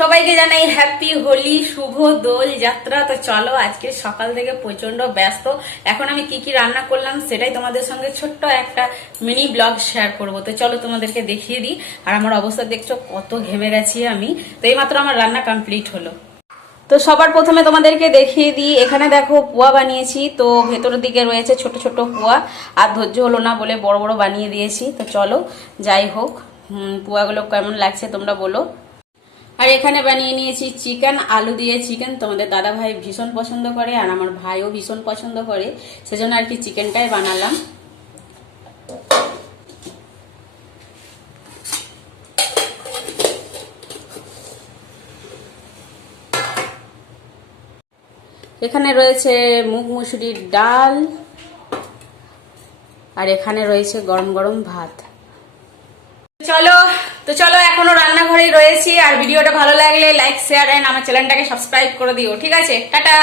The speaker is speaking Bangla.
সবাইকে জানাই হ্যাপি হোলি, শুভ দোল যাত্রা। তো চলো, আজকে সকাল থেকে প্রচন্ড ব্যস্ত। এখন আমি কি কি রান্না করলাম সেটাই তোমাদের সঙ্গে ছোট্ট একটা মিনি ব্লগ শেয়ার করব। তো চলো তোমাদেরকে দেখিয়ে দিই। আর আমার অবস্থা দেখছো, কত ঘেমে গেছি আমি। তো এইমাত্র আমার রান্না কমপ্লিট হলো। তো সবার প্রথমে তোমাদেরকে দেখিয়ে দিই, এখানে দেখো পোয়া বানিয়েছি। তো ভেতরের দিকে রয়েছে ছোট ছোট পোয়া, আর ধৈর্য হলো না বলে বড় বড় বানিয়ে দিয়েছি। তো চলো, যাই হোক, পোয়াগুলো কেমন লাগছে তোমরা বলো। আর এখানে বানিয়ে নিয়েছি চিকেন, আলু দিয়ে চিকেন। তোমাদের দাদা ভাই ভীষণ পছন্দ করে আর আমার ভাইও ভীষণ পছন্দ করে, সেজন্য আর কি চিকেনটাই বানালাম। এখানে রয়েছে মুগ মুসুরির ডাল, আর এখানে রয়েছে গরম গরম ভাত। চলো এখনো রান্নাঘরেই রয়েছি। আর ভিডিওটা ভালো লাগলে লাইক, শেয়ার এন্ড আমার চ্যানেলটাকে সাবস্ক্রাইব করে দিও, ঠিক আছে? টাটা।